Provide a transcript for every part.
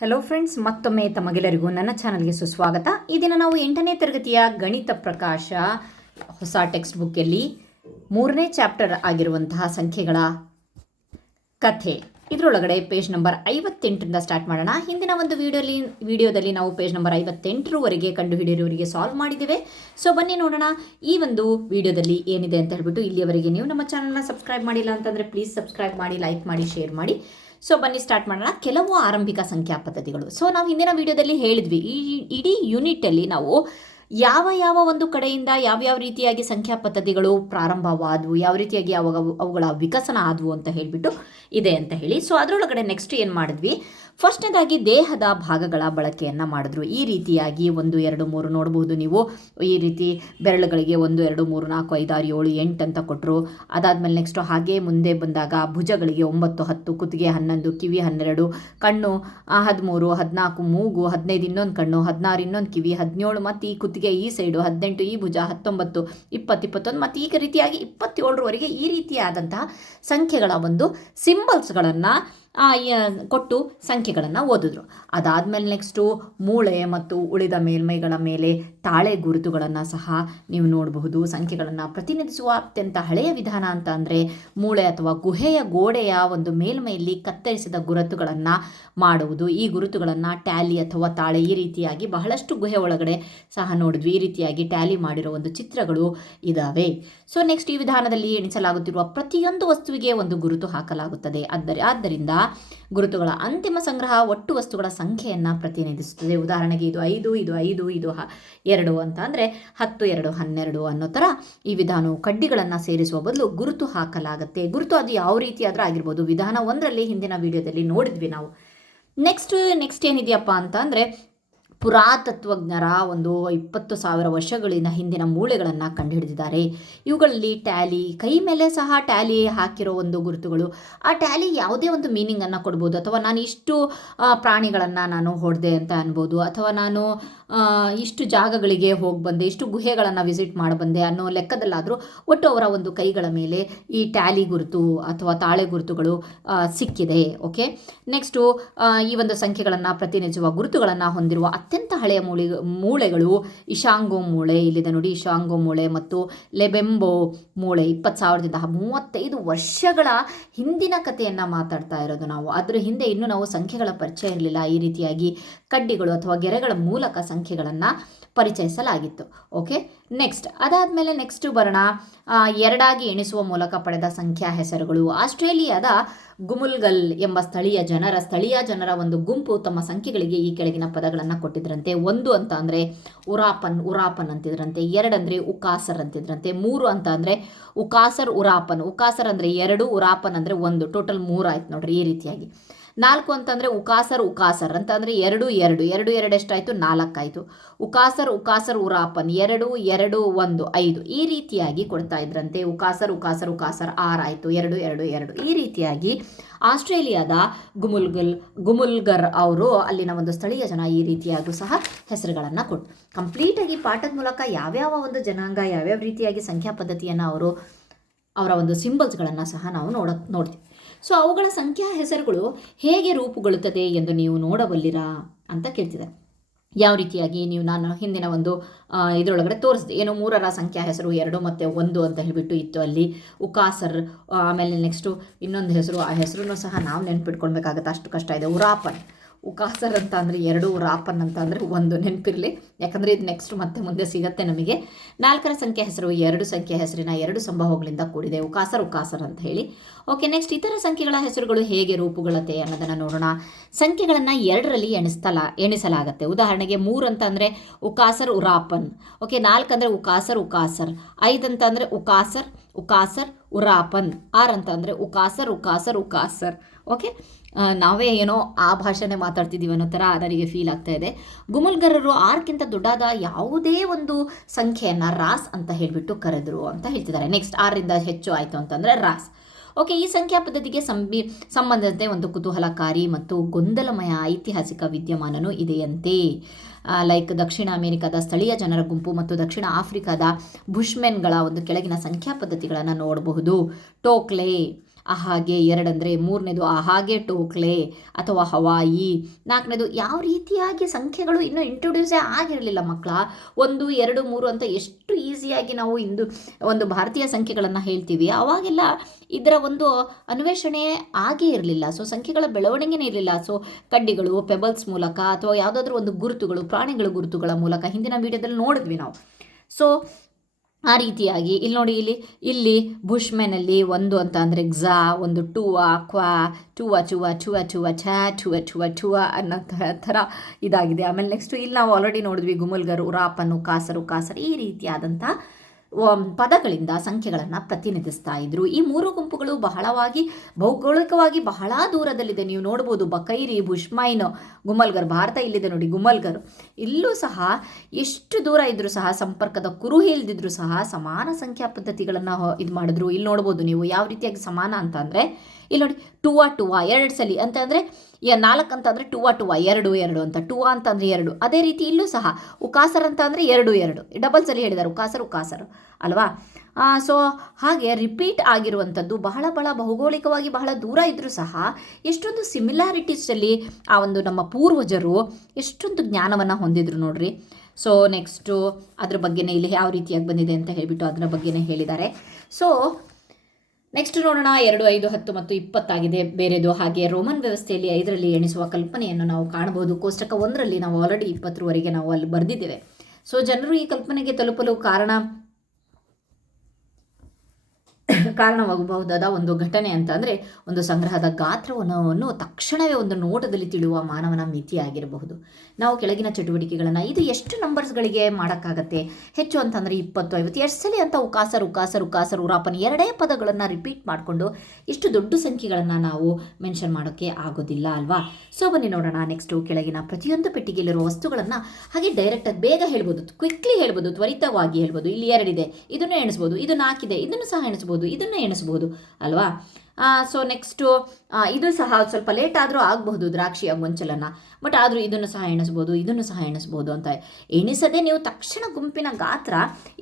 Hello friends, ಮತ್ತೊಮ್ಮೆ ತಮಗೆಲ್ಲರಿಗೂ ನನ್ನ ಚಾನಲ್ಗೆ ಸುಸ್ವಾಗತ. ಈ ದಿನ ನಾವು 8ನೇ ತರಗತಿಯ ಗಣಿತ ಪ್ರಕಾಶ ಹೊಸ ಟೆಕ್ಸ್ಟ್ ಬುಕ್ಕಲ್ಲಿ 3ನೇ ಚಾಪ್ಟರ್ ಆಗಿರುವಂತಹ ಸಂಖ್ಯೆಗಳ ಕಥೆ ಇದರೊಳಗಡೆ ಪೇಜ್ ನಂಬರ್ 58ರಿಂದ ಸ್ಟಾರ್ಟ್ ಮಾಡೋಣ. ಹಿಂದಿನ ಒಂದು ವಿಡಿಯೋದಲ್ಲಿ ನಾವು ಪೇಜ್ ನಂಬರ್ 58ರವರೆಗೆ ಕಂಡುಹಿಡಿಯೋರಿಗೆ ಸಾಲ್ವ್ ಮಾಡಿದ್ದೇವೆ. ಸೊ ಬನ್ನಿ ನೋಡೋಣ ಈ ಒಂದು ವಿಡಿಯೋದಲ್ಲಿ ಏನಿದೆ ಅಂತ ಹೇಳ್ಬಿಟ್ಟು. ಇಲ್ಲಿಯವರೆಗೆ ನೀವು ನಮ್ಮ ಚಾನಲ್ನ ಸಬ್ಸ್ಕ್ರೈಬ್ ಮಾಡಿಲ್ಲ ಅಂತಂದರೆ ಪ್ಲೀಸ್ ಸಬ್ಸ್ಕ್ರೈಬ್ ಮಾಡಿ, ಲೈಕ್ ಮಾಡಿ, ಶೇರ್ ಮಾಡಿ. ಸೊ ಬನ್ನಿ ಸ್ಟಾರ್ಟ್ ಮಾಡೋಣ. ಕೆಲವು ಆರಂಭಿಕ ಸಂಖ್ಯಾ ಪದ್ಧತಿಗಳು. ಸೊ ನಾವು ಹಿಂದಿನ ವಿಡಿಯೋದಲ್ಲಿ ಹೇಳಿದ್ವಿ, ಈ ಇಡೀ ಯೂನಿಟಲ್ಲಿ ನಾವು ಯಾವ ಒಂದು ಕಡೆಯಿಂದ ಯಾವ್ಯಾವ ರೀತಿಯಾಗಿ ಸಂಖ್ಯಾ ಪದ್ಧತಿಗಳು ಪ್ರಾರಂಭವಾದವು, ಯಾವ ರೀತಿಯಾಗಿ ಅವುಗಳ ವಿಕಸನ ಆದವು ಅಂತ ಹೇಳಿಬಿಟ್ಟು ಇದೆ ಅಂತ ಹೇಳಿ. ಸೊ ಅದರೊಳಗಡೆ ನೆಕ್ಸ್ಟ್ ಏನು ಮಾಡಿದ್ವಿ, ಫಸ್ಟ್ನೇದಾಗಿ ದೇಹದ ಭಾಗಗಳ ಬಳಕೆಯನ್ನು ಮಾಡಿದ್ರು. ಈ ರೀತಿಯಾಗಿ 1 2 3 ನೋಡಬಹುದು ನೀವು. ಈ ರೀತಿ ಬೆರಳುಗಳಿಗೆ 1 2 3 4 5 6 7 8 ಅಂತ ಕೊಟ್ಟರು. ಅದಾದಮೇಲೆ ನೆಕ್ಸ್ಟು ಹಾಗೆ ಮುಂದೆ ಬಂದಾಗ ಭುಜಗಳಿಗೆ 9 10, ಕುತ್ತಿಗೆ 11, ಕಿವಿ 12, ಕಣ್ಣು 13 14, ಮೂಗು 15, ಇನ್ನೊಂದು ಕಣ್ಣು 16, ಇನ್ನೊಂದು ಕಿವಿ 17, ಮತ್ತು ಈ ಕುತ್ತಿಗೆ ಈ ಸೈಡು 18, ಈ ಭುಜ 19 20 21, ಮತ್ತು ಈ ರೀತಿಯಾಗಿ 27ರವರೆಗೆ ಈ ರೀತಿಯಾದಂತಹ ಸಂಖ್ಯೆಗಳ ಒಂದು ಸಿಂಬಲ್ಸ್ಗಳನ್ನು ಕೊಟ್ಟು ಸಂಖ್ಯೆಗಳನ್ನು ಓದಿದ್ರು. ಅದಾದಮೇಲೆ ನೆಕ್ಸ್ಟು ಮೂಳೆ ಮತ್ತು ಉಳಿದ ಮೇಲ್ಮೈಗಳ ಮೇಲೆ ತಾಳೆ ಗುರುತುಗಳನ್ನು ಸಹ ನೀವು ನೋಡಬಹುದು. ಸಂಖ್ಯೆಗಳನ್ನು ಪ್ರತಿನಿಧಿಸುವ ಅತ್ಯಂತ ಹಳೆಯ ವಿಧಾನ ಅಂತ ಅಂದರೆ ಮೂಳೆ ಅಥವಾ ಗುಹೆಯ ಗೋಡೆಯ ಒಂದು ಮೇಲ್ಮೈಯಲ್ಲಿ ಕತ್ತರಿಸಿದ ಗುರುತುಗಳನ್ನು ಮಾಡುವುದು. ಈ ಗುರುತುಗಳನ್ನು ಟ್ಯಾಲಿ ಅಥವಾ ತಾಳೆ ಈ ರೀತಿಯಾಗಿ ಬಹಳಷ್ಟು ಗುಹೆ ಒಳಗಡೆ ಸಹ ನೋಡಿದ್ವಿ. ಈ ರೀತಿಯಾಗಿ ಟ್ಯಾಲಿ ಮಾಡಿರೋ ಒಂದು ಚಿತ್ರಗಳು ಇದ್ದಾವೆ. ಸೊ ನೆಕ್ಸ್ಟ್ ಈ ವಿಧಾನದಲ್ಲಿ ಎಣಿಸಲಾಗುತ್ತಿರುವ ಪ್ರತಿಯೊಂದು ವಸ್ತುವಿಗೆ ಒಂದು ಗುರುತು ಹಾಕಲಾಗುತ್ತದೆ. ಆದ್ದರಿಂದ ಗುರುತುಗಳ ಅಂತಿಮ ಸಂಗ್ರಹ ಒಟ್ಟು ವಸ್ತುಗಳ ಸಂಖ್ಯೆಯನ್ನು ಪ್ರತಿನಿಧಿಸುತ್ತದೆ. ಉದಾಹರಣೆಗೆ ಇದು 5, ಇದು 5, ಇದು 2 ಅಂತ ಅಂದರೆ 10 2 12 ಅನ್ನೋ ಥರ ಈ ವಿಧಾನವು ಕಡ್ಡಿಗಳನ್ನು ಸೇರಿಸುವ ಬದಲು ಗುರುತು ಹಾಕಲಾಗುತ್ತೆ. ಗುರುತು ಅದು ಯಾವ ರೀತಿ ಆದರೂ ಆಗಿರ್ಬೋದು. ವಿಧಾನ 1ರಲ್ಲಿ ಹಿಂದಿನ ವಿಡಿಯೋದಲ್ಲಿ ನೋಡಿದ್ವಿ ನಾವು. ನೆಕ್ಸ್ಟ್ ಏನಿದೆಯಪ್ಪ ಅಂತ ಅಂದರೆ ಪುರಾತತ್ವಜ್ಞರ ಒಂದು 20,000 ವರ್ಷಗಳಿಂದ ಹಿಂದಿನ ಮೂಳೆಗಳನ್ನು ಕಂಡುಹಿಡಿದಿದ್ದಾರೆ. ಇವುಗಳಲ್ಲಿ ಟ್ಯಾಲಿ, ಕೈ ಮೇಲೆ ಸಹ ಟ್ಯಾಲಿ ಹಾಕಿರೋ ಒಂದು ಗುರುತುಗಳು. ಆ ಟ್ಯಾಲಿ ಯಾವುದೇ ಒಂದು ಮೀನಿಂಗನ್ನು ಕೊಡ್ಬೋದು. ಅಥವಾ ನಾನು ಇಷ್ಟು ಪ್ರಾಣಿಗಳನ್ನು ನಾನು ಹೊಡೆದೆ ಅಂತ ಅನ್ಬೋದು, ಅಥವಾ ನಾನು ಇಷ್ಟು ಜಾಗಗಳಿಗೆ ಹೋಗಿ ಬಂದೆ, ಇಷ್ಟು ಗುಹೆಗಳನ್ನು ವಿಸಿಟ್ ಮಾಡಿ ಬಂದೆ ಅನ್ನೋ ಲೆಕ್ಕದಲ್ಲಾದರೂ ಒಟ್ಟು ಅವರ ಒಂದು ಕೈಗಳ ಮೇಲೆ ಈ ಟ್ಯಾಲಿ ಗುರುತು ಅಥವಾ ತಾಳೆ ಗುರುತುಗಳು ಸಿಕ್ಕಿದೆ. ಓಕೆ, ನೆಕ್ಸ್ಟು ಈ ಒಂದು ಸಂಖ್ಯೆಗಳನ್ನು ಪ್ರತಿನಿಧಿಸುವ ಗುರುತುಗಳನ್ನು ಹೊಂದಿರುವ ಅತ್ಯಂತ ಹಳೆಯ ಮೂಳೆಗಳು ಇಶಾಂಗೋ ಮೂಳೆ, ಇಲ್ಲಿದೆ ನೋಡಿ ಇಶಾಂಗೋ ಮೂಳೆ ಮತ್ತು ಲೆಬೆಂಬೋ ಮೂಳೆ. 20,035 ವರ್ಷಗಳ ಹಿಂದಿನ ಕಥೆಯನ್ನು ಮಾತಾಡ್ತಾ ಇರೋದು ನಾವು. ಅದರ ಹಿಂದೆ ಇನ್ನೂ ನಾವು ಸಂಖ್ಯೆಗಳ ಪರಿಚಯ ಇರಲಿಲ್ಲ. ಈ ರೀತಿಯಾಗಿ ಕಡ್ಡಿಗಳು ಅಥವಾ ಗೆರೆಗಳ ಮೂಲಕ ಸಂಖ್ಯೆಗಳನ್ನು ಪರಿಚಯಿಸಲಾಗಿತ್ತು. ಓಕೆ, ಅದಾದಮೇಲೆ ನೆಕ್ಸ್ಟ್ ಬರೋಣ. 2 ಎಣಿಸುವ ಮೂಲಕ ಪಡೆದ ಸಂಖ್ಯಾ ಹೆಸರುಗಳು. ಆಸ್ಟ್ರೇಲಿಯಾದ ಗುಮುಲ್ಗಲ್ ಎಂಬ ಸ್ಥಳೀಯ ಜನರ ಒಂದು ಗುಂಪು ತಮ್ಮ ಸಂಖ್ಯೆಗಳಿಗೆ ಈ ಕೆಳಗಿನ ಪದಗಳನ್ನು ಕೊಟ್ಟಿದ್ರಂತೆ. 1 ಅಂತ ಅಂದರೆ ಉರಾಪನ್ ಅಂತಿದ್ರಂತೆ. 2 ಅಂದರೆ ಉಕಾಸರ್ ಅಂತಿದ್ರಂತೆ. 3 ಅಂತ ಅಂದರೆ ಉಕಾಸರ್ ಉಕಾಸರ್ ಅಂದರೆ 2, ಉರಾಪನ್ ಅಂದರೆ 1, ಟೋಟಲ್ 3 ಆಯ್ತು ನೋಡ್ರಿ. ಈ ರೀತಿಯಾಗಿ 4 ಅಂತಂದರೆ ಉಕಾಸರ್ ಅಂತ ಅಂದರೆ 2 2 ಎಷ್ಟಾಯಿತು, 4 ಆಯಿತು. ಉಕಾಸರ್ ಉರಾಪನ್ 2 2 1 5 ಈ ರೀತಿಯಾಗಿ ಕೊಡ್ತಾ ಇದ್ರಂತೆ. ಉಕಾಸರ್ 6 ಆಯಿತು, 2 2 2 ಈ ರೀತಿಯಾಗಿ ಆಸ್ಟ್ರೇಲಿಯಾದ ಗುಮುಲ್ಗರ್ ಅವರು, ಅಲ್ಲಿನ ಒಂದು ಸ್ಥಳೀಯ ಜನ, ಈ ರೀತಿಯಾಗೂ ಸಹ ಹೆಸರುಗಳನ್ನು ಕೊಟ್ಟು ಕಂಪ್ಲೀಟಾಗಿ ಪಾಠದ ಮೂಲಕ ಯಾವ್ಯಾವ ಒಂದು ಜನಾಂಗ ಯಾವ್ಯಾವ ರೀತಿಯಾಗಿ ಸಂಖ್ಯಾ ಪದ್ಧತಿಯನ್ನು ಅವರ ಒಂದು ಸಿಂಬಲ್ಸ್ಗಳನ್ನು ಸಹ ನಾವು ನೋಡ್ತೀವಿ. ಸೊ ಅವುಗಳ ಸಂಖ್ಯಾ ಹೆಸರುಗಳು ಹೇಗೆ ರೂಪುಗೊಳ್ಳುತ್ತದೆ ಎಂದು ನೀವು ನೋಡಬಲ್ಲಿರಾ ಅಂತ ಕೇಳ್ತಿದ್ದಾರೆ. ಯಾವ ರೀತಿಯಾಗಿ ನಾನು ಹಿಂದಿನ ಒಂದು ಇದರೊಳಗಡೆ ತೋರಿಸಿದೆ. ಏನು 3ರ ಸಂಖ್ಯಾ ಹೆಸರು 2 ಮತ್ತು 1 ಅಂತ ಹೇಳಿಬಿಟ್ಟು ಇತ್ತು ಅಲ್ಲಿ. ಉಕಾಸರ್, ಆಮೇಲೆ ನೆಕ್ಸ್ಟು ಇನ್ನೊಂದು ಹೆಸರು, ಆ ಹೆಸರನ್ನು ಸಹ ನಾವು ನೆನ್ಪಿಟ್ಕೊಳ್ಬೇಕಾಗತ್ತೆ, ಅಷ್ಟು ಕಷ್ಟ ಇದೆ. ಉರಾಪನ್, ಉಕಾಸರ್ ಅಂತ ಅಂದರೆ 2, ಉರಾಪನ್ ಅಂತ ಅಂದರೆ 1 ನೆನಪಿರಲಿ, ಯಾಕಂದರೆ ಇದು ನೆಕ್ಸ್ಟ್ ಮತ್ತೆ ಮುಂದೆ ಸಿಗುತ್ತೆ ನಮಗೆ. 4ರ ಸಂಖ್ಯೆ ಹೆಸರು 2 ಸಂಖ್ಯೆ ಹೆಸರಿನ 2 ಸಂಭವಗಳಿಂದ ಕೂಡಿದೆ. ಉಕಾಸರ್ ಅಂತ ಹೇಳಿ. ಓಕೆ, ನೆಕ್ಸ್ಟ್ ಇತರ ಸಂಖ್ಯೆಗಳ ಹೆಸರುಗಳು ಹೇಗೆ ರೂಪುಗೊಳ್ಳುತ್ತೆ ಅನ್ನೋದನ್ನು ನೋಡೋಣ. ಸಂಖ್ಯೆಗಳನ್ನು 2ರಲ್ಲಿ ಎಣಿಸಲಾಗುತ್ತೆ. ಉದಾಹರಣೆಗೆ 3 ಅಂತ ಅಂದರೆ ಉಕಾಸರ್ ಉರಾಪನ್. ಓಕೆ, 4 ಅಂದರೆ ಉಕಾಸರ್ 5 ಅಂತ ಅಂದರೆ ಉಕಾಸರ್ ಉರಾಪನ್. 6 ಅಂತ ಅಂದರೆ ಉಕಾಸರ್. ಓಕೆ, ನಾವೇ ಏನೋ ಆ ಭಾಷೆನೇ ಮಾತಾಡ್ತಿದ್ದೀವಿ ಅನ್ನೋ ಥರ ನನಗೆ ಫೀಲ್ ಆಗ್ತಾ ಇದೆ. ಗುಮುಲ್ಗರರು 6ಕ್ಕಿಂತ ದೊಡ್ಡಾದ ಯಾವುದೇ ಒಂದು ಸಂಖ್ಯೆಯನ್ನು ರಾಸ್ ಅಂತ ಹೇಳಿಬಿಟ್ಟು ಕರೆದರು ಅಂತ ಹೇಳ್ತಿದ್ದಾರೆ. ನೆಕ್ಸ್ಟ್ 6ರಿಂದ ಹೆಚ್ಚು ಆಯಿತು ಅಂತಂದರೆ ರಾಸ್. ಓಕೆ, ಈ ಸಂಖ್ಯಾ ಪದ್ಧತಿಗೆ ಸಂಬಂಧಿಸಿದಂತೆ ಒಂದು ಕುತೂಹಲಕಾರಿ ಮತ್ತು ಗೊಂದಲಮಯ ಐತಿಹಾಸಿಕ ವಿದ್ಯಮಾನನೂ ಇದೆಯಂತೆ. ಲೈಕ್ ದಕ್ಷಿಣ ಅಮೆರಿಕದ ಸ್ಥಳೀಯ ಜನರ ಗುಂಪು ಮತ್ತು ದಕ್ಷಿಣ ಆಫ್ರಿಕಾದ ಬುಷ್ಮೆನ್ಗಳ ಒಂದು ಕೆಳಗಿನ ಸಂಖ್ಯಾ ಪದ್ಧತಿಗಳನ್ನು ನೋಡಬಹುದು. ಟೋಕ್ಲೆ ಹಾಗೆ, 2 ಅಂದರೆ ಮೂರನೇದು ಹಾಗೆ ಟೋಕ್ಲೆ ಅಥವಾ ಹವಾಯಿ, 4ನೇದು ಯಾವ ರೀತಿಯಾಗಿ ಸಂಖ್ಯೆಗಳು ಇನ್ನೂ ಇಂಟ್ರೊಡ್ಯೂಸೇ ಆಗಿರಲಿಲ್ಲ ಮಕ್ಕಳ. 1, 2, 3 ಅಂತ ಎಷ್ಟು ಈಸಿಯಾಗಿ ನಾವು ಒಂದು ಭಾರತೀಯ ಸಂಖ್ಯೆಗಳನ್ನು ಹೇಳ್ತೀವಿ, ಅವಾಗೆಲ್ಲ ಇದರ ಒಂದು ಅನ್ವೇಷಣೆ ಆಗೇ ಇರಲಿಲ್ಲ. ಸೊ ಸಂಖ್ಯೆಗಳ ಬೆಳವಣಿಗೆನೇ ಇರಲಿಲ್ಲ. ಸೊ ಕಡ್ಡಿಗಳು, ಪೆಬಲ್ಸ್ ಮೂಲಕ ಅಥವಾ ಯಾವುದಾದ್ರೂ ಒಂದು ಗುರುತುಗಳು, ಪ್ರಾಣಿಗಳ ಗುರುತುಗಳ ಮೂಲಕ ಹಿಂದಿನ ವಿಡಿಯೋದಲ್ಲಿ ನೋಡಿದ್ವಿ ನಾವು. ಸೊ ಆ ರೀತಿಯಾಗಿ ಇಲ್ಲಿ ನೋಡಿ, ಇಲ್ಲಿ ಬುಷ್ಮೆನಲ್ಲಿ 1 ಅಂತ ಅಂದರೆ ಗ್ಜಾ, ಒಂದು ಟುವಾ, ಕ್ವಾ, ಟುವಾ ಚುವಾ, ಚುವಾ ಚುವಾ ಛಾ, ಟುವ ಟುವ ಟುವ ಅನ್ನೋ ಥರ ಇದಾಗಿದೆ. ಆಮೇಲೆ ನೆಕ್ಸ್ಟು ಇಲ್ಲಿ ನಾವು ಆಲ್ರೆಡಿ ನೋಡಿದ್ವಿ ಗುಮಲ್ಗರು, ರಾಪನ್ನು, ಕಾಸರು, ಈ ರೀತಿಯಾದಂಥ ಪದಗಳಿಂದ ಸಂಖ್ಯೆಗಳನ್ನು ಪ್ರತಿನಿಧಿಸ್ತಾ ಇದ್ರು. ಈ 3 ಗುಂಪುಗಳು ಬಹಳವಾಗಿ ಭೌಗೋಳಿಕವಾಗಿ ಬಹಳ ದೂರದಲ್ಲಿದೆ. ನೀವು ನೋಡ್ಬೋದು ಬಕೈರಿ, ಬುಷ್ಮೈನ್, ಗುಮಲ್ಗರ್, ಭಾರತ ಇಲ್ಲಿದೆ ನೋಡಿ ಗುಮಲ್ಗರ್. ಇಲ್ಲೂ ಸಹ ಎಷ್ಟು ದೂರ ಇದ್ರೂ ಸಹ, ಸಂಪರ್ಕದ ಕುರುಹು ಇಲ್ದಿದ್ರು ಸಹ ಸಮಾನ ಸಂಖ್ಯಾ ಪದ್ಧತಿಗಳನ್ನು ಇದು ಮಾಡಿದ್ರು. ಇಲ್ಲಿ ನೋಡ್ಬೋದು ನೀವು ಯಾವ ರೀತಿಯಾಗಿ ಸಮಾನ ಅಂತ ಅಂದರೆ, ಇಲ್ಲಿ ನೋಡಿ ಟುವಾ 2 ಸಲಿ ಅಂತ ಅಂದರೆ 4 ಅಂತ ಅಂದರೆ ಟುವಾ 2 ಅಂತ, ಟುವಾ ಅಂತ ಅಂದರೆ 2. ಅದೇ ರೀತಿ ಇಲ್ಲೂ ಸಹ ಉಕಾಸರ್ ಅಂತ ಅಂದರೆ 2 ಡಬಲ್ ಸಲಿ ಹೇಳಿದ್ದಾರೆ, ಉಕಾಸರು ಅಲ್ವಾ. ಸೊ ಹಾಗೆ ರಿಪೀಟ್ ಆಗಿರುವಂಥದ್ದು ಬಹಳ ಭೌಗೋಳಿಕವಾಗಿ ಬಹಳ ದೂರ ಇದ್ದರೂ ಸಹ ಎಷ್ಟೊಂದು ಸಿಮಿಲಾರಿಟೀಸಲ್ಲಿ ಆ ಒಂದು ನಮ್ಮ ಪೂರ್ವಜರು ಎಷ್ಟೊಂದು ಜ್ಞಾನವನ್ನು ಹೊಂದಿದ್ರು ನೋಡ್ರಿ. ಸೊ ನೆಕ್ಸ್ಟು ಅದ್ರ ಬಗ್ಗೆನೇ ಇಲ್ಲಿ ಯಾವ ರೀತಿಯಾಗಿ ಬಂದಿದೆ ಅಂತ ಹೇಳಿಬಿಟ್ಟು ಅದರ ಬಗ್ಗೆನೇ ಹೇಳಿದ್ದಾರೆ. ಸೊ ನೆಕ್ಸ್ಟ್ ನೋಡೋಣ. 2, 5, 10 ಮತ್ತು 20 ಆಗಿದೆ ಬೇರೆದು. ಹಾಗೆ ರೋಮನ್ ವ್ಯವಸ್ಥೆಯಲ್ಲಿ 5ರಲ್ಲಿ ಎಣಿಸುವ ಕಲ್ಪನೆಯನ್ನು ನಾವು ಕಾಣಬಹುದು. ಕೋಷ್ಟಕ 1ರಲ್ಲಿ ನಾವು ಆಲ್ರೆಡಿ 20ರವರೆಗೆ ನಾವು ಅಲ್ಲಿ ಬರೆದಿದ್ದೇವೆ. ಸೊ ಜನರು ಈ ಕಲ್ಪನೆಗೆ ತಲುಪಲು ಕಾರಣವಾಗಬಹುದಾದ ಒಂದು ಘಟನೆ ಅಂತ ಅಂದರೆ, ಒಂದು ಸಂಗ್ರಹದ ಗಾತ್ರವನ್ನು ತಕ್ಷಣವೇ ಒಂದು ನೋಟದಲ್ಲಿ ತಿಳಿಯುವ ಮಾನವನ ಮಿತಿಯಾಗಿರಬಹುದು. ನಾವು ಕೆಳಗಿನ ಚಟುವಟಿಕೆಗಳನ್ನು ಇದು ಎಷ್ಟು ನಂಬರ್ಸ್ಗಳಿಗೆ ಮಾಡೋಕ್ಕಾಗತ್ತೆ? ಹೆಚ್ಚು ಅಂತಂದರೆ 20, 50 ಎಷ್ಟು ಸಲ ಅಂತ ಉಕಾಸರು ರಾಪನ್ 2 ಪದಗಳನ್ನು ರಿಪೀಟ್ ಮಾಡಿಕೊಂಡು ಇಷ್ಟು ದೊಡ್ಡ ಸಂಖ್ಯೆಗಳನ್ನು ನಾವು ಮೆನ್ಷನ್ ಮಾಡೋಕ್ಕೆ ಆಗೋದಿಲ್ಲ ಅಲ್ವಾ. ಸೊ ಬನ್ನಿ ನೋಡೋಣ. ನೆಕ್ಸ್ಟು ಕೆಳಗಿನ ಪ್ರತಿಯೊಂದು ಪೆಟ್ಟಿಗೆಯಲ್ಲಿರುವ ವಸ್ತುಗಳನ್ನು ಹಾಗೆ ಡೈರೆಕ್ಟಾಗಿ ಬೇಗ ಹೇಳ್ಬೋದು, ಕ್ವಿಕ್ಲಿ ಹೇಳ್ಬೋದು, ತ್ವರಿತವಾಗಿ ಹೇಳ್ಬೋದು. ಇಲ್ಲಿ 2 ಇದೆ, ಇದನ್ನು ಎಣಿಸ್ಬೋದು. ಇದು 4 ಇದೆ, ಇದನ್ನು ಸಹ ಎಣಿಸ್ಬೋದು, ಇದನ್ನು ಎಣಿಸ್ಬೋದು ಅಲ್ವಾ. ಸೊ ನೆಕ್ಸ್ಟು ಇದು ಸಹ ಸ್ವಲ್ಪ ಲೇಟ್ ಆದರೂ ಆಗಬಹುದು, ದ್ರಾಕ್ಷಿಯ ಗೊಂಚಲನ್ನು, ಬಟ್ ಆದರೂ ಇದನ್ನು ಸಹ ಎಣಿಸ್ಬೋದು ಅಂತ ಎಣಿಸದೆ ನೀವು ತಕ್ಷಣ ಗುಂಪಿನ ಗಾತ್ರ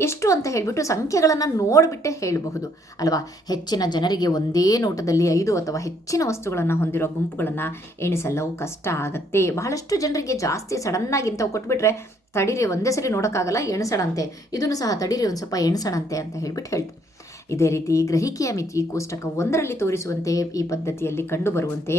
ಎಷ್ಟು ಅಂತ ಹೇಳಿಬಿಟ್ಟು ಸಂಖ್ಯೆಗಳನ್ನು ನೋಡಿಬಿಟ್ಟೆ ಹೇಳಬಹುದು ಅಲ್ವಾ. ಹೆಚ್ಚಿನ ಜನರಿಗೆ ಒಂದೇ ನೋಟದಲ್ಲಿ 5 ಅಥವಾ ಹೆಚ್ಚಿನ ವಸ್ತುಗಳನ್ನು ಹೊಂದಿರೋ ಗುಂಪುಗಳನ್ನು ಎಣಿಸಲು ಕಷ್ಟ ಆಗುತ್ತೆ. ಬಹಳಷ್ಟು ಜನರಿಗೆ ಜಾಸ್ತಿ ಸಡನ್ನಾಗಿ ಇಂಥವು ಕೊಟ್ಬಿಟ್ರೆ ತಡೀರಿ ಒಂದೇ ಸರಿ ನೋಡೋಕ್ಕಾಗಲ್ಲ, ಎಣಿಸೋಣಂತೆ, ಇದನ್ನು ಸಹ ತಡೀರಿ ಒಂದು ಸ್ವಲ್ಪ ಎಣಿಸೋಣಂತೆ ಅಂತ ಹೇಳಿಬಿಟ್ಟು ಹೇಳ್ತೀವಿ. ಇದೇ ರೀತಿ ಗ್ರಹಿಕೆಯ ಮಿತಿ ಕೋಷ್ಟಕ 1ರಲ್ಲಿ ತೋರಿಸುವಂತೆ ಈ ಪದ್ಧತಿಯಲ್ಲಿ ಕಂಡುಬರುವಂತೆ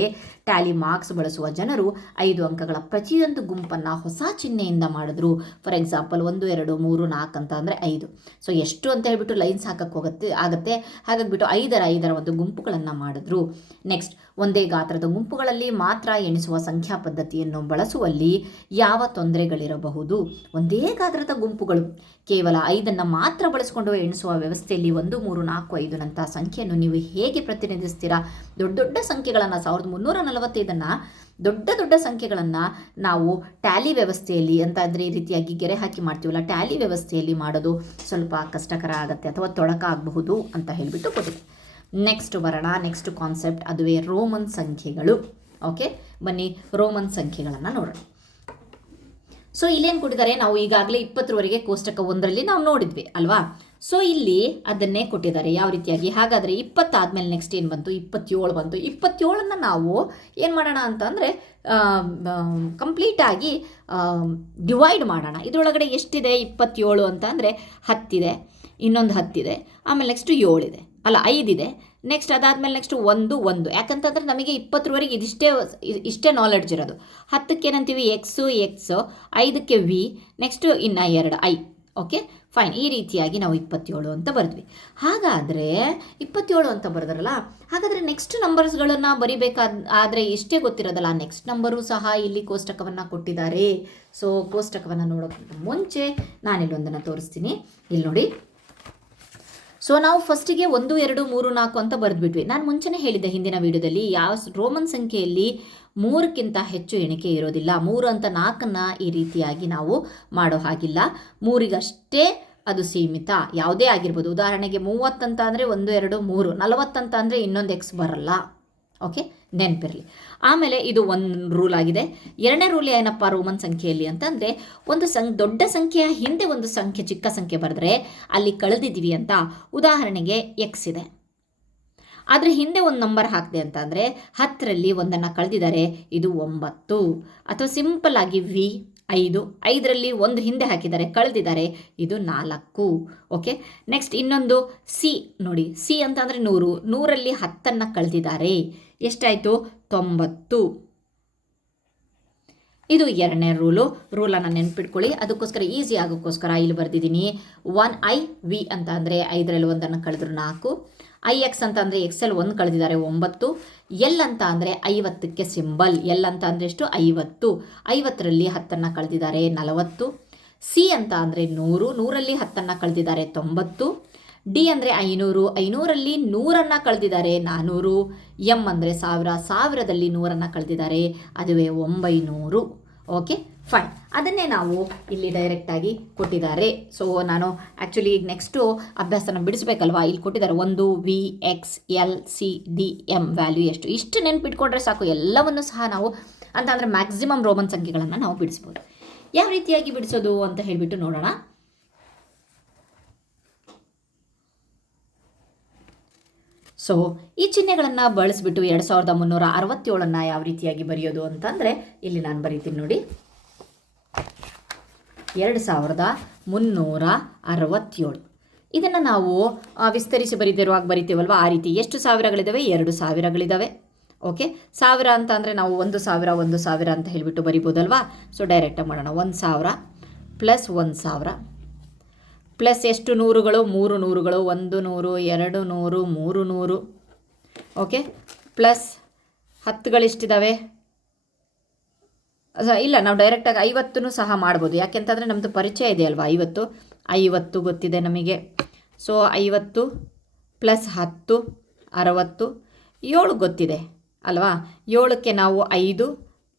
ಟ್ಯಾಲಿ ಮಾರ್ಕ್ಸ್ ಬಳಸುವ ಜನರು 5 ಅಂಕಗಳ ಪ್ರತಿಯೊಂದು ಗುಂಪನ್ನು ಹೊಸ ಚಿಹ್ನೆಯಿಂದ ಮಾಡಿದ್ರು. ಫಾರ್ ಎಕ್ಸಾಂಪಲ್ 1, 2, 3, 4 ಅಂತ ಅಂದರೆ 5. ಸೊ ಎಷ್ಟು ಅಂತ ಹೇಳ್ಬಿಟ್ಟು ಲೈನ್ಸ್ ಹಾಕಕ್ಕೆ ಆಗುತ್ತೆ. ಹಾಗಾಗಿಬಿಟ್ಟು 5ರ ಒಂದು ಗುಂಪುಗಳನ್ನು ಮಾಡಿದ್ರು. ನೆಕ್ಸ್ಟ್, ಒಂದೇ ಗಾತ್ರದ ಗುಂಪುಗಳಲ್ಲಿ ಮಾತ್ರ ಎಣಿಸುವ ಸಂಖ್ಯಾ ಪದ್ಧತಿಯನ್ನು ಬಳಸುವಲ್ಲಿ ಯಾವ ತೊಂದರೆಗಳಿರಬಹುದು? ಒಂದೇ ಗಾತ್ರದ ಗುಂಪುಗಳು ಕೇವಲ 5ಅನ್ನು ಮಾತ್ರ ಬಳಸಿಕೊಂಡು ಎಣಿಸುವ ವ್ಯವಸ್ಥೆಯಲ್ಲಿ 1, 3, 4, 5 ನಂತಹ ಸಂಖ್ಯೆಯನ್ನು ನೀವು ಹೇಗೆ ಪ್ರತಿನಿಧಿಸ್ತೀರಾ? ದೊಡ್ಡ ಸಂಖ್ಯೆಗಳನ್ನು 1345 ದೊಡ್ಡ ಸಂಖ್ಯೆಗಳನ್ನು ನಾವು ಟ್ಯಾಲಿ ವ್ಯವಸ್ಥೆಯಲ್ಲಿ ಅಂತ ಅಂದರೆ ಈ ರೀತಿಯಾಗಿ ಗೆರೆ ಹಾಕಿ ಮಾಡ್ತೀವಲ್ಲ, ಟ್ಯಾಲಿ ವ್ಯವಸ್ಥೆಯಲ್ಲಿ ಮಾಡೋದು ಸ್ವಲ್ಪ ಕಷ್ಟಕರ ಆಗುತ್ತೆ ಅಥವಾ ತೊಡಕ ಆಗಬಹುದು ಅಂತ ಹೇಳಿಬಿಟ್ಟು ಕೊಟ್ಟಿದೆ. ನೆಕ್ಸ್ಟ್ ಬರೋಣ. ನೆಕ್ಸ್ಟ್ ಕಾನ್ಸೆಪ್ಟ್ ಅದುವೇ ರೋಮನ್ ಸಂಖ್ಯೆಗಳು. ಓಕೆ, ಬನ್ನಿ ರೋಮನ್ ಸಂಖ್ಯೆಗಳನ್ನು ನೋಡೋಣ. ಸೊ ಇಲ್ಲೇನು ಕೊಟ್ಟಿದ್ದಾರೆ, ನಾವು ಈಗಾಗಲೇ 20ರವರೆಗೆ ಕೋಷ್ಟಕ 1ರಲ್ಲಿ ನಾವು ನೋಡಿದ್ವಿ ಅಲ್ವಾ. ಸೊ ಇಲ್ಲಿ ಅದನ್ನೇ ಕೊಟ್ಟಿದ್ದಾರೆ ಯಾವ ರೀತಿಯಾಗಿ. ಹಾಗಾದರೆ 20 ಆದಮೇಲೆ ನೆಕ್ಸ್ಟ್ ಏನು ಬಂತು? 27 ಬಂತು. 27ಅನ್ನು ನಾವು ಏನು ಮಾಡೋಣ ಅಂತ ಅಂದರೆ ಕಂಪ್ಲೀಟಾಗಿ ಡಿವೈಡ್ ಮಾಡೋಣ. ಇದರೊಳಗಡೆ ಎಷ್ಟಿದೆ 27 ಅಂತ ಅಂದರೆ 10 ಇದೆ, ಇನ್ನೊಂದು 10 ಇದೆ, ಆಮೇಲೆ ನೆಕ್ಸ್ಟು 7 ಇದೆ, ಅಲ್ಲ 5 ಇದೆ. ನೆಕ್ಸ್ಟ್ ಅದಾದಮೇಲೆ ನೆಕ್ಸ್ಟ್ 1 ಯಾಕಂತಂದರೆ ನಮಗೆ 20ರವರೆಗೆ ಇಷ್ಟೇ ನಾಲೆಡ್ಜ್ ಇರೋದು. 10ಕ್ಕೆ ಏನಂತೀವಿ? ಎಕ್ಸು, 5ಕ್ಕೆ ವಿ, ನೆಕ್ಸ್ಟು ಇನ್ನು 2 ಐ. Okay fine. ಈ ರೀತಿಯಾಗಿ ನಾವು 27 ಅಂತ ಬರೆದ್ವಿ. ಹಾಗಾದರೆ 27 ಅಂತ ಬರೆದ್ರಲ್ಲ, ಹಾಗಾದರೆ ನೆಕ್ಸ್ಟ್ ನಂಬರ್ಸ್ಗಳನ್ನು ಬರಿಬೇಕಾದ್ರೆ ಇಷ್ಟೇ ಗೊತ್ತಿರೋದಲ್ಲ, ನೆಕ್ಸ್ಟ್ ನಂಬರು ಸಹ ಇಲ್ಲಿ ಕೋಷ್ಟಕವನ್ನು ಕೊಟ್ಟಿದ್ದಾರೆ. ಸೊ ಕೋಷ್ಟಕವನ್ನು ನೋಡೋಕ್ಕಿಂತ ಮುಂಚೆ ನಾನಿಲ್ಲೊಂದನ್ನು ತೋರಿಸ್ತೀನಿ. ಇಲ್ಲಿ ನೋಡಿ. ಸೊ ನಾವು ಫಸ್ಟಿಗೆ 1, 2, 3, 4 ಅಂತ ಬರೆದ್ಬಿಟ್ವಿ. ನಾನು ಮುಂಚೆನೇ ಹೇಳಿದ್ದೆ ಹಿಂದಿನ ವಿಡಿಯೋದಲ್ಲಿ, ಯಾವ ರೋಮನ್ ಸಂಖ್ಯೆಯಲ್ಲಿ 3ಕ್ಕಿಂತ ಹೆಚ್ಚು ಎಣಿಕೆ ಇರೋದಿಲ್ಲ. 3 ಅಂತ 4ಅನ್ನು ಈ ರೀತಿಯಾಗಿ ನಾವು ಮಾಡೋ ಹಾಗಿಲ್ಲ. 3ಗಷ್ಟೇ ಅದು ಸೀಮಿತ, ಯಾವುದೇ ಆಗಿರ್ಬೋದು. ಉದಾಹರಣೆಗೆ 30 ಅಂತ ಅಂದರೆ 1, 2, 3, 40 ಅಂತ ಅಂದರೆ ಇನ್ನೊಂದು ಎಕ್ಸ್ ಬರಲ್ಲ. ಓಕೆ, ನೆನಪಿರಲಿ. ಆಮೇಲೆ ಇದು ಒಂದು ರೂಲ್ ಆಗಿದೆ. 2ನೇ ರೂಲ್ ಏನಪ್ಪ ರೋಮನ್ ಸಂಖ್ಯೆಯಲ್ಲಿ ಅಂತಂದರೆ, ಒಂದು ದೊಡ್ಡ ಸಂಖ್ಯೆಯ ಹಿಂದೆ ಒಂದು ಚಿಕ್ಕ ಸಂಖ್ಯೆ ಬರೆದ್ರೆ ಅಲ್ಲಿ ಕಳೆದಿದ್ದೀವಿ ಅಂತ. ಉದಾಹರಣೆಗೆ ಎಕ್ಸ್ ಇದೆ, ಆದರೆ ಹಿಂದೆ ಒಂದು ನಂಬರ್ ಹಾಕಿದೆ ಅಂತ ಅಂದರೆ 10ರಲ್ಲಿ ಒಂದನ್ನು ಕಳೆದಿದ್ದಾರೆ, ಇದು 9. ಅಥವಾ ಸಿಂಪಲ್ ಆಗಿ ವಿ 5, 5ರಲ್ಲಿ ಒಂದು ಹಿಂದೆ ಹಾಕಿದ್ದಾರೆ, ಕಳೆದಿದ್ದಾರೆ, ಇದು 4. ಓಕೆ. ನೆಕ್ಸ್ಟ್ ಇನ್ನೊಂದು ಸಿ ನೋಡಿ, ಸಿ ಅಂತ ಅಂದರೆ 100, 100ರಲ್ಲಿ 10ನ್ನು ಕಳೆದಿದ್ದಾರೆ, ಎಷ್ಟಾಯಿತು? 90. ಇದು ಎರಡನೇ ರೂಲನ್ನು ನೆನ್ಪಿಟ್ಕೊಳ್ಳಿ. ಅದಕ್ಕೋಸ್ಕರ ಈಸಿ ಆಗೋಕ್ಕೋಸ್ಕರ ಇಲ್ಲಿ ಬರೆದಿದ್ದೀನಿ 1i ವಿ ಅಂತ ಅಂದರೆ 5ರಲ್ಲಿ ಒಂದನ್ನು ಕಳೆದ್ರು 4, ix ಅಂತ ಅಂದರೆ ಎಕ್ಸೆಲ್ 1 ಕಳೆದಿದ್ದಾರೆ 9, ಎಲ್ ಅಂತ ಅಂದರೆ 50ಕ್ಕೆ ಸಿಂಬಲ್, ಎಲ್ ಅಂತ ಅಂದರೆ ಎಷ್ಟು? 50, 50ರಲ್ಲಿ 10ನ್ನು ಕಳೆದಿದ್ದಾರೆ 40, ಸಿ ಅಂತ ಅಂದರೆ 100, 100ರಲ್ಲಿ 10ನ್ನು ಕಳೆದಿದ್ದಾರೆ 90, ಡಿ ಅಂದರೆ 500, 500ರಲ್ಲಿ 100ನ್ನು ಕಳೆದಿದ್ದಾರೆ 400, ಎಂ ಅಂದರೆ 1000, 1000ದಲ್ಲಿ 100ನ್ನು ಕಳೆದಿದ್ದಾರೆ, ಅದುವೇ 900. Okay fine. ಅದನ್ನೇ ನಾವು ಇಲ್ಲಿ ಡೈರೆಕ್ಟಾಗಿ ಕೊಟ್ಟಿದ್ದಾರೆ. ಸೊ ನಾನು ಆ್ಯಕ್ಚುಲಿ ಈಗ ನೆಕ್ಸ್ಟು ಅಭ್ಯಾಸನ ಬಿಡಿಸ್ಬೇಕಲ್ವಾ. ಇಲ್ಲಿ ಕೊಟ್ಟಿದ್ದಾರೆ 1 V X L C D M value ಎಷ್ಟು, ಇಷ್ಟು ನೆನ್ಪಿಟ್ಕೊಂಡ್ರೆ ಸಾಕು. ಎಲ್ಲವನ್ನು ಸಹ ನಾವು ಅಂದರೆ ಮ್ಯಾಕ್ಸಿಮಮ್ ರೋಮನ್ ಸಂಖ್ಯೆಗಳನ್ನು ನಾವು ಬಿಡಿಸ್ಬೋದು. ಯಾವ ರೀತಿಯಾಗಿ ಬಿಡಿಸೋದು ಅಂತ ಹೇಳಿಬಿಟ್ಟು ನೋಡೋಣ. ಸೊ ಈ ಚಿಹ್ನೆಗಳನ್ನು ಬಳಸಿಬಿಟ್ಟು 2367 ಯಾವ ರೀತಿಯಾಗಿ ಬರೆಯೋದು ಅಂತಂದರೆ ಇಲ್ಲಿ ನಾನು ಬರೀತೀನಿ ನೋಡಿ. 2367 ಇದನ್ನು ನಾವು ವಿಸ್ತರಿಸಿ ಬರೀತಿರುವಾಗ ಬರಿತೀವಲ್ವ, ಆ ರೀತಿ ಎಷ್ಟು ಸಾವಿರಗಳಿದ್ದಾವೆ? 2 ಸಾವಿರಗಳಿದ್ದಾವೆ. ಓಕೆ, 1000 ಅಂತ ಅಂದರೆ ನಾವು 1000 ಅಂತ ಹೇಳಿಬಿಟ್ಟು ಬರಿಬೋದಲ್ವಾ. ಸೊ ಡೈರೆಕ್ಟಾಗಿ ಮಾಡೋಣ. 1000 ಪ್ಲಸ್ 1000 ಪ್ಲಸ್ ಎಷ್ಟು ನೂರುಗಳು? 3 ನೂರುಗಳು, 100, 200, 300. Okay, plus 10ಗಳಿಷ್ಟಿದ್ದಾವೆ? ಇಲ್ಲ, ನಾವು ಡೈರೆಕ್ಟಾಗಿ 50 ಸಹ ಮಾಡ್ಬೋದು. ಯಾಕೆಂತಂದರೆ ನಮ್ಮದು ಪರಿಚಯ ಇದೆ ಅಲ್ವಾ. 50 ಗೊತ್ತಿದೆ ನಮಗೆ. ಸೊ 50 ಪ್ಲಸ್ 10 60, 7 ಗೊತ್ತಿದೆ ಅಲ್ವಾ. 7ಕ್ಕೆ ನಾವು 5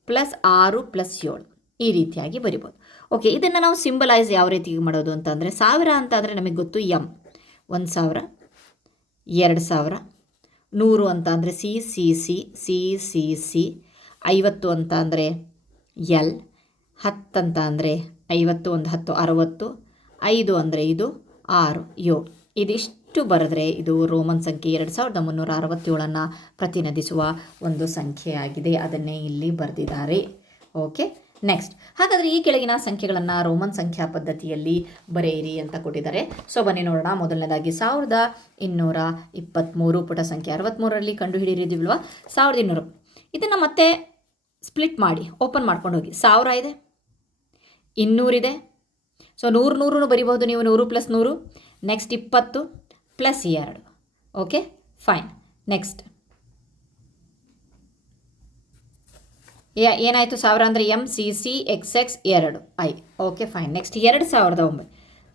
ಪ್ಲಸ್ 6 ಪ್ಲಸ್ 7 ಈ ರೀತಿಯಾಗಿ ಬರಿಬೋದು. ಓಕೆ, ಇದನ್ನು ನಾವು ಸಿಂಬಲೈಸ್ ಯಾವ ರೀತಿಗೆ ಮಾಡೋದು ಅಂತಂದರೆ 1000 ಅಂತ ಅಂದರೆ ನಮಗೆ ಗೊತ್ತು ಎಮ್, 1000, 2000, 100 ಅಂತ ಅಂದರೆ C C C C C C, 50 ಅಂತ ಅಂದರೆ ಎಲ್, 10 ಅಂತ ಅಂದರೆ 50, 1 10, 60, 5 ಅಂದರೆ ಇದು 6, 7 ಇದಿಷ್ಟು ಬರೆದ್ರೆ ಇದು ರೋಮನ್ ಸಂಖ್ಯೆ 2367 ಪ್ರತಿನಿಧಿಸುವ ಒಂದು ಸಂಖ್ಯೆಯಾಗಿದೆ. ಅದನ್ನೇ ಇಲ್ಲಿ ಬರೆದಿದ್ದಾರೆ. ಓಕೆ, ನೆಕ್ಸ್ಟ್ ಹಾಗಾದರೆ ಈ ಕೆಳಗಿನ ಸಂಖ್ಯೆಗಳನ್ನು ರೋಮನ್ ಸಂಖ್ಯಾ ಪದ್ಧತಿಯಲ್ಲಿ ಬರೆಯಿರಿ ಅಂತ ಕೊಟ್ಟಿದ್ದಾರೆ. ಸೊ ಬನ್ನಿ ನೋಡೋಣ. ಮೊದಲನೇದಾಗಿ 1223 ಪುಟ ಸಂಖ್ಯೆ 63ರಲ್ಲಿ ಕಂಡುಹಿಡಿದಿಲ್ವಾ 1200. ಇದನ್ನು ಮತ್ತೆ ಸ್ಪ್ಲಿಟ್ ಮಾಡಿ ಓಪನ್ ಮಾಡ್ಕೊಂಡು ಹೋಗಿ. 1000 ಇದೆ, 200 ಇದೆ. ಸೊ 100 ಬರಿಬಹುದು ನೀವು. 100 plus 100, next 20 plus 2. Okay fine. Next ಏನಾಯಿತು? 1000 ಅಂದರೆ M C C X X 2 I. Okay fine. Next 2009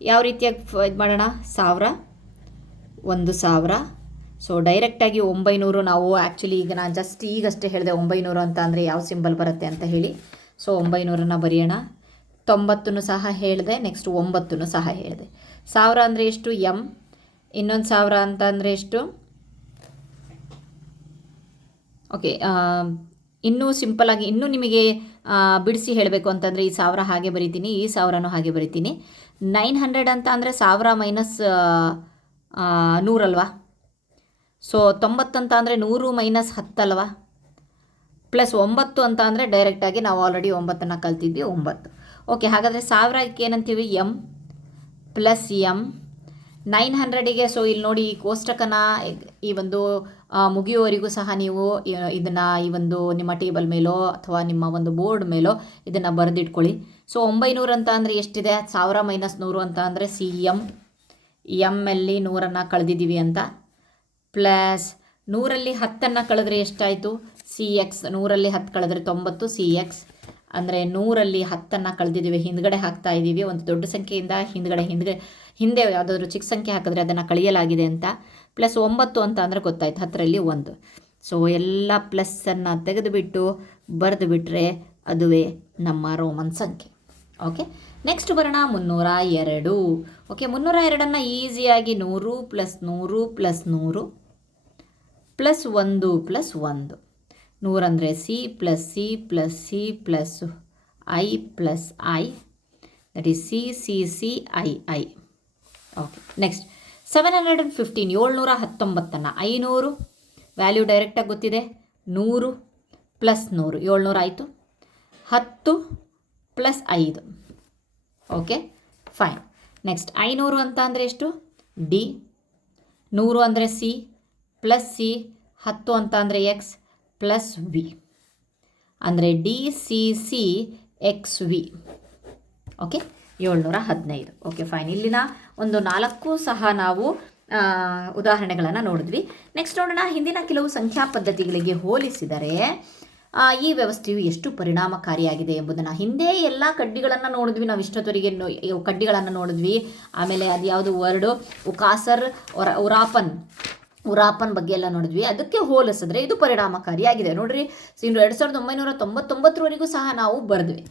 ಯಾವ ರೀತಿಯಾಗಿ ಇದು ಮಾಡೋಣ? 1000, 1000. ಸೊ ಡೈರೆಕ್ಟಾಗಿ 900 ನಾವು ಆ್ಯಕ್ಚುಲಿ ಈಗ ನಾನು ಈಗಷ್ಟೇ ಹೇಳಿದೆ 900 ಅಂತ ಅಂದರೆ ಯಾವ ಸಿಂಬಲ್ ಬರುತ್ತೆ ಅಂತ ಹೇಳಿ. ಸೊ 900ನ್ನು ಬರೆಯೋಣ. 90 ಸಹ ಹೇಳಿದೆ, ನೆಕ್ಸ್ಟ್ 9 ಸಹ ಹೇಳಿದೆ. 1000 ಅಂದರೆ ಎಷ್ಟು? ಎಮ್. ಇನ್ನೊಂದು 1000 ಅಂತ ಅಂದರೆ ಎಷ್ಟು? ಓಕೆ, ಇನ್ನೂ ಸಿಂಪಲ್ಲಾಗಿ ಇನ್ನೂ ನಿಮಗೆ ಬಿಡಿಸಿ ಹೇಳಬೇಕು ಅಂತಂದರೆ ಈ 1000 ಹಾಗೆ ಬರಿತೀನಿ, ಈ 1000ನೂ ಹಾಗೆ ಬರಿತೀನಿ. 900 ಅಂತ ಅಂದರೆ 1000 ಮೈನಸ್ 100 ಅಲ್ವಾ. ಸೊ 90 ಅಂತ ಅಂದರೆ 100 ಮೈನಸ್ 10 ಅಲ್ವಾ. ಪ್ಲಸ್ 9 ಅಂತ ಅಂದರೆ ಡೈರೆಕ್ಟಾಗಿ ನಾವು ಆಲ್ರೆಡಿ 9ನ್ನು ಕಲ್ತಿದ್ವಿ, 9. ಓಕೆ, ಹಾಗಾದರೆ 1000ಕ್ಕೆ ಏನಂತೀವಿ? M plus M. 900ಗೆ ಸೊ ಇಲ್ಲಿ ನೋಡಿ, ಈ ಕೋಷ್ಟಕನ ಈ ಒಂದು ಮುಗಿಯುವವರೆಗೂ ಸಹ ನೀವು ಇದನ್ನು ಈ ಒಂದು ನಿಮ್ಮ ಟೇಬಲ್ ಮೇಲೋ ಅಥವಾ ನಿಮ್ಮ ಒಂದು ಬೋರ್ಡ್ ಮೇಲೋ ಇದನ್ನು ಬರೆದಿಟ್ಕೊಳ್ಳಿ. ಸೊ 900 ಅಂತ ಅಂದರೆ ಎಷ್ಟಿದೆ? 1000 ಮೈನಸ್ 100 ಅಂತ ಅಂದರೆ ಸಿ ಎಮ್. ಎಮ್ಮಲ್ಲಿ 100ನ್ನು ಕಳೆದಿದ್ದೀವಿ ಅಂತ, ಪ್ಲಸ್ 100ರಲ್ಲಿ 10ನ್ನು ಕಳೆದ್ರೆ ಎಷ್ಟಾಯಿತು? C X. 100ರಲ್ಲಿ 10 ಕಳೆದ್ರೆ 90 ಸಿ ಎಕ್ಸ್. ಅಂದರೆ 100ರಲ್ಲಿ 10ನ್ನು ಕಳೆದಿದ್ದೀವಿ, ಹಿಂದ್ಗಡೆ ಹಾಕ್ತಾ ಇದ್ದೀವಿ. ಒಂದು ದೊಡ್ಡ ಸಂಖ್ಯೆಯಿಂದ ಹಿಂದೆ ಯಾವುದಾದ್ರೂ ಚಿಕ್ಕ ಸಂಖ್ಯೆ ಹಾಕಿದ್ರೆ ಅದನ್ನು ಕಳೆಯಲಾಗಿದೆ ಅಂತ. ಪ್ಲಸ್ 9 ಅಂತ ಅಂದರೆ ಗೊತ್ತಾಯ್ತು, 10ರಲ್ಲಿ 1. ಸೊ ಎಲ್ಲ ಪ್ಲಸ್ಸನ್ನು ತೆಗೆದುಬಿಟ್ಟು ಬರೆದು ಬಿಟ್ಟರೆ ಅದುವೇ ನಮ್ಮ ರೋಮನ್ ಸಂಖ್ಯೆ. ಓಕೆ, ನೆಕ್ಸ್ಟ್ ಬರೋಣ 302. ಓಕೆ, 302ನ್ನು ಈಸಿಯಾಗಿ 100 ಪ್ಲಸ್ 100 ಪ್ಲಸ್ 100 ಪ್ಲಸ್ 1 ಪ್ಲಸ್ 1. 100 ಅಂದರೆ C plus C plus C plus I plus I, that is C C C I I. Okay, next 715 719 500 value ಡೈರೆಕ್ಟಾಗಿ ಗೊತ್ತಿದೆ. 100 ಪ್ಲಸ್ 100 700 ಆಯಿತು. 10 ಪ್ಲಸ್ 5 ಓಕೆ ಫೈನ್. ನೆಕ್ಸ್ಟ್ 500 ಅಂತ ಅಂದರೆ ಎಷ್ಟು? D. 100 ಅಂದರೆ ಸಿ ಪ್ಲಸ್ ಸಿ. 10 ಅಂತ ಅಂದರೆ ಎಕ್ಸ್ ಪ್ಲಸ್ ವಿ ಅಂದರೆ D C C X V. Okay 715. Okay fine. ಇಲ್ಲಿನ ಒಂದು 4 ಸಹ ನಾವು ಉದಾಹರಣೆಗಳನ್ನು ನೋಡಿದ್ವಿ. ನೆಕ್ಸ್ಟ್ ನೋಡೋಣ, ಹಿಂದಿನ ಕೆಲವು ಸಂಖ್ಯಾ ಪದ್ಧತಿಗಳಿಗೆ ಹೋಲಿಸಿದರೆ ಈ ವ್ಯವಸ್ಥೆಯು ಎಷ್ಟು ಪರಿಣಾಮಕಾರಿಯಾಗಿದೆ ಎಂಬುದನ್ನು. ಹಿಂದೆ ಎಲ್ಲ ಕಡ್ಡಿಗಳನ್ನು ನೋಡಿದ್ವಿ ನಾವು, ಇಷ್ಟೊತ್ತವರೆಗೆ ಕಡ್ಡಿಗಳನ್ನು ನೋಡಿದ್ವಿ. ಆಮೇಲೆ ಅದು ಯಾವುದು ವರ್ಡು ಉಕಾಸರ್ ಉರಾಪನ್ ಬಗ್ಗೆ ಎಲ್ಲ ನೋಡಿದ್ವಿ. ಅದಕ್ಕೆ ಹೋಲಿಸಿದ್ರೆ ಇದು ಪರಿಣಾಮಕಾರಿಯಾಗಿದೆ ನೋಡ್ರಿ. 2999ವರೆಗೂ ಸಹ ನಾವು ಬರೆದ್ವಿ.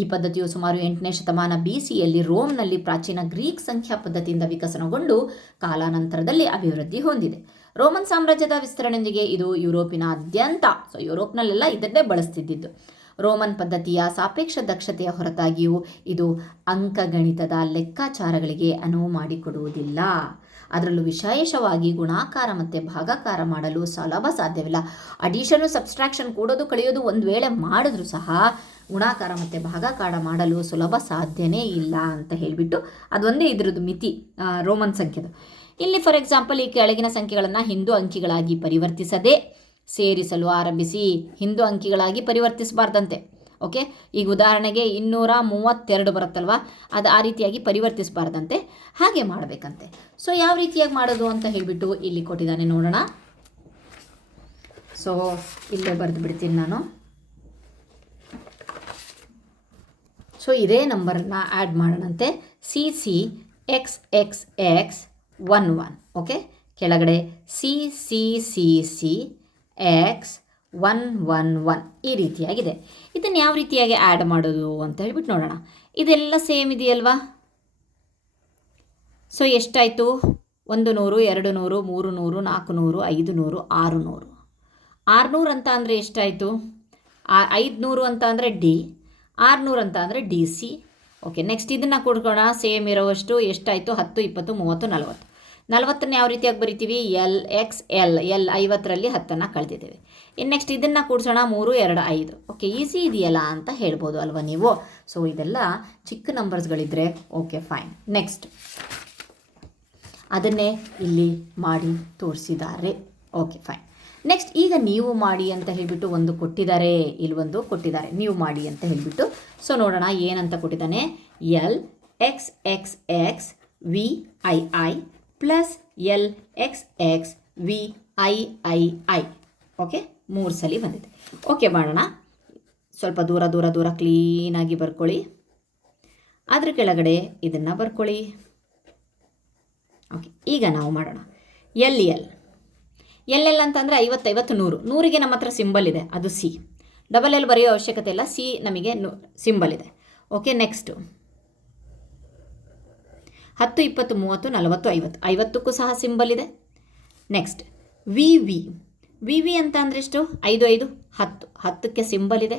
ಈ ಪದ್ಧತಿಯು ಸುಮಾರು 8ನೇ ಶತಮಾನ BCಯಲ್ಲಿ ರೋಮ್ನಲ್ಲಿ ಪ್ರಾಚೀನ ಗ್ರೀಕ್ ಸಂಖ್ಯಾ ಪದ್ಧತಿಯಿಂದ ವಿಕಸನಗೊಂಡು ಕಾಲಾನಂತರದಲ್ಲಿ ಅಭಿವೃದ್ಧಿ ಹೊಂದಿದೆ. ರೋಮನ್ ಸಾಮ್ರಾಜ್ಯದ ವಿಸ್ತರಣೆಯೊಂದಿಗೆ ಇದು ಯುರೋಪಿನಾದ್ಯಂತ, ಯುರೋಪ್ನಲ್ಲೆಲ್ಲ ಇದನ್ನೇ ಬಳಸ್ತಿದ್ದಿದ್ದು. ರೋಮನ್ ಪದ್ಧತಿಯ ಸಾಪೇಕ್ಷ ದಕ್ಷತೆಯ ಹೊರತಾಗಿಯೂ ಇದು ಅಂಕಗಣಿತದ ಲೆಕ್ಕಾಚಾರಗಳಿಗೆ ಅನುವು ಮಾಡಿಕೊಡುವುದಿಲ್ಲ. ಅದರಲ್ಲೂ ವಿಶೇಷವಾಗಿ ಗುಣಾಕಾರ ಮತ್ತು ಭಾಗಾಕಾರ ಮಾಡಲು ಸುಲಭ ಸಾಧ್ಯವಿಲ್ಲ. ಅಡಿಷನು ಸಬ್ಸ್ಟ್ರಾಕ್ಷನ್ ಕೂಡೋದು ಕಳೆಯೋದು ಒಂದು ವೇಳೆ ಮಾಡಿದ್ರೂ ಸಹ ಗುಣಾಕಾರ ಮತ್ತು ಭಾಗಾಕಾರ ಮಾಡಲು ಸುಲಭ ಸಾಧ್ಯನೇ ಇಲ್ಲ ಅಂತ ಹೇಳಿಬಿಟ್ಟು ಅದೊಂದೇ ಇದರದ್ದು ಮಿತಿ ರೋಮನ್ ಸಂಖ್ಯೆದು. ಇಲ್ಲಿ ಫಾರ್ ಎಕ್ಸಾಂಪಲ್ ಈ ಕೆಳಗಿನ ಸಂಖ್ಯೆಗಳನ್ನು ಹಿಂದೂ ಅಂಕಿಗಳಾಗಿ ಪರಿವರ್ತಿಸದೆ ಸೇರಿಸಲು ಆರಂಭಿಸಿ. ಹಿಂದೂ ಅಂಕಿಗಳಾಗಿ ಪರಿವರ್ತಿಸಬಾರ್ದಂತೆ. ಓಕೆ, ಈಗ ಉದಾಹರಣೆಗೆ 232 ಬರುತ್ತಲ್ವ, ಅದು ಆ ರೀತಿಯಾಗಿ ಪರಿವರ್ತಿಸಬಾರ್ದಂತೆ, ಹಾಗೆ ಮಾಡಬೇಕಂತೆ. ಸೊ ಯಾವ ರೀತಿಯಾಗಿ ಮಾಡೋದು ಅಂತ ಹೇಳಿಬಿಟ್ಟು ಇಲ್ಲಿ ಕೊಟ್ಟಿದ್ದಾನೆ ನೋಡೋಣ. ಸೊ ಇಲ್ಲೇ ಬರೆದು ಬಿಡ್ತೀನಿ ನಾನು. ಸೊ ಇದೇ ನಂಬರನ್ನ ಆ್ಯಡ್ ಮಾಡೋಣಂತೆ. CC XX 11. ಓಕೆ, ಕೆಳಗಡೆ CC X 111 ಈ ರೀತಿಯಾಗಿದೆ. ಇದನ್ನು ಯಾವ ರೀತಿಯಾಗಿ ಆ್ಯಡ್ ಮಾಡೋದು ಅಂತ ಹೇಳ್ಬಿಟ್ಟು ನೋಡೋಣ. ಇದೆಲ್ಲ ಸೇಮ್ ಇದೆಯಲ್ವಾ? ಸೊ ಎಷ್ಟಾಯಿತು? 100 200 300 400 500 600. 600 ಅಂತ ಅಂದರೆ ಎಷ್ಟಾಯಿತು? 500 ಅಂತ ಅಂದರೆ ಡಿ, 600 ಅಂತ ಅಂದರೆ ಡಿ ಸಿ. ಓಕೆ, ನೆಕ್ಸ್ಟ್ ಇದನ್ನು ಕೊಡ್ಕೋಣ. ಸೇಮ್ ಇರೋವಷ್ಟು ಎಷ್ಟಾಯಿತು? 10 20 30 40. 40ನ್ನು ಯಾವ ರೀತಿಯಾಗಿ ಬರಿತೀವಿ? LXL. 50ರಲ್ಲಿ 10ನ್ನು ಕಳೆದಿದ್ದೇವೆ. ಇನ್ನು ನೆಕ್ಸ್ಟ್ ಇದನ್ನು ಕೂಡಿಸೋಣ. 3 2 5. ಓಕೆ, ಈಸಿ ಇದೆಯಲ್ಲ ಅಂತ ಹೇಳ್ಬೋದು ಅಲ್ವಾ ನೀವು. ಸೊ ಇದೆಲ್ಲ ಚಿಕ್ಕ ನಂಬರ್ಸ್ಗಳಿದ್ರೆ ಓಕೆ ಫೈನ್. ನೆಕ್ಸ್ಟ್ ಅದನ್ನೇ ಇಲ್ಲಿ ಮಾಡಿ ತೋರಿಸಿದ್ದಾರೆ. Okay fine. ನೆಕ್ಸ್ಟ್ ಈಗ ನೀವು ಮಾಡಿ ಅಂತ ಹೇಳಿಬಿಟ್ಟು ಒಂದು ಕೊಟ್ಟಿದ್ದಾರೆ, ಇಲ್ಲಿ ಒಂದು ಕೊಟ್ಟಿದ್ದಾರೆ ನೀವು ಮಾಡಿ ಅಂತ ಹೇಳಿಬಿಟ್ಟು. ಸೊ ನೋಡೋಣ ಏನಂತ ಕೊಟ್ಟಿದ್ದಾನೆ. LXXX VII plus LXX VIII. Okay, 3 ಸಲ ಬಂದಿದೆ. ಓಕೆ ಮಾಡೋಣ. ಸ್ವಲ್ಪ ದೂರ ಕ್ಲೀನಾಗಿ ಬರ್ಕೊಳ್ಳಿ. ಅದ್ರ ಕೆಳಗಡೆ ಇದನ್ನು ಬರ್ಕೊಳ್ಳಿ. ಓಕೆ, ಈಗ ನಾವು ಮಾಡೋಣ. LL ಅಂತಂದರೆ 50 50 100. 100ಗೆ ನಮ್ಮ ಹತ್ರ ಸಿಂಬಲ್ ಇದೆ, ಅದು ಸಿ. ಡಬಲ್ ಎಲ್ ಬರೆಯೋ ಅವಶ್ಯಕತೆ ಇಲ್ಲ, ಸಿ ನಮಗೆ ಸಿಂಬಲ್ ಇದೆ. Okay, next 10 20 30 40 50. 50ಕ್ಕೂ ಸಹ ಸಿಂಬಲ್ ಇದೆ. ನೆಕ್ಸ್ಟ್ VV ಅಂತ ಅಂದರೆ ಎಷ್ಟು? 5 5 10. 10ಕ್ಕೆ ಸಿಂಬಲ್ ಇದೆ.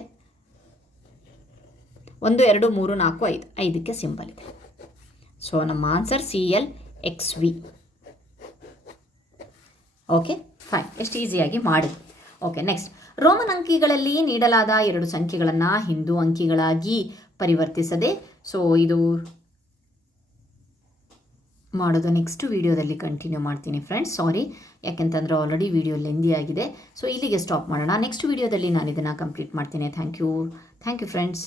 1 2 3 4 5. 5ಕ್ಕೆ ಸಿಂಬಲ್ ಇದೆ. ಸೊ ನಮ್ಮ ಆನ್ಸರ್ CLXV. Okay fine. ಎಷ್ಟು ಈಸಿಯಾಗಿ ಮಾಡಿದ್ವಿ. ಓಕೆ, ನೆಕ್ಸ್ಟ್ ರೋಮನ್ ಅಂಕಿಗಳಲ್ಲಿ ನೀಡಲಾದ 2 ಸಂಖ್ಯೆಗಳನ್ನು ಹಿಂದೂ ಅಂಕಿಗಳಾಗಿ ಪರಿವರ್ತಿಸದೆ. ಸೊ ಇದು ಮಾಡೋದು ನೆಕ್ಸ್ಟ್ ವೀಡಿಯೋದಲ್ಲಿ ಕಂಟಿನ್ಯೂ ಮಾಡ್ತೀನಿ ಫ್ರೆಂಡ್ಸ್. ಸಾರಿ, ಯಾಕೆಂತಂದರೆ ಆಲ್ರೆಡಿ ವಿಡಿಯೋ ಲೆಂದಿ ಆಗಿದೆ. ಸೊ ಇಲ್ಲಿಗೆ ಸ್ಟಾಪ್ ಮಾಡೋಣ. ನೆಕ್ಸ್ಟ್ ವೀಡಿಯೋದಲ್ಲಿ ನಾನು ಇದನ್ನು ಕಂಪ್ಲೀಟ್ ಮಾಡ್ತೀನಿ. Thank you friends.